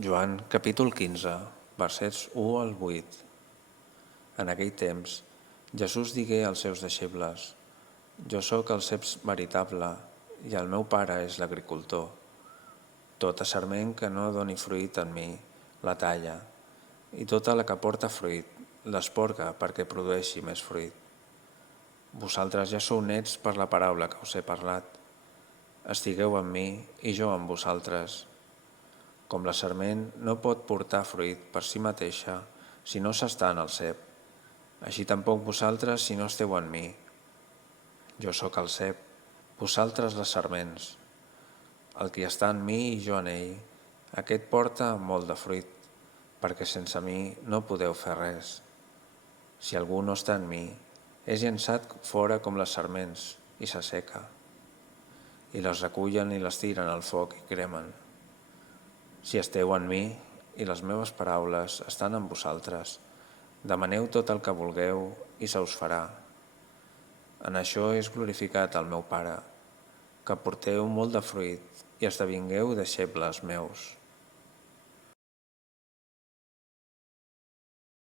Joan, capítol 15, versets 1 al 8. En aquell temps, Jesús digué als seus deixebles: Jo sóc el cep veritable i el meu Pare és l'agricultor. Tota sarment que no doni fruit en mi, la talla, i tota la que porta fruit, l'esporca perquè produeixi més fruit. Vosaltres ja sou nets per la paraula que us he parlat. Estigueu en mi i jo en vosaltres. Com la sarment no pot portar fruit per si mateixa si no s'està en el cep, així tampoc vosaltres si no esteu en mi. Jo sóc el cep, vosaltres les sarments. El qui està en mi i jo en ell, aquest porta molt de fruit, perquè sense mi no podeu fer res. Si algú no està en mi, és llençat fora com les sarments i s'asseca, i les recullen i les tiren al foc i cremen. Si esteu en mi i les meves paraules estan en vosaltres, demaneu tot el que vulgueu i se us farà. En això és glorificat el meu Pare, que porteu molt de fruit i esdevingueu deixebles meus.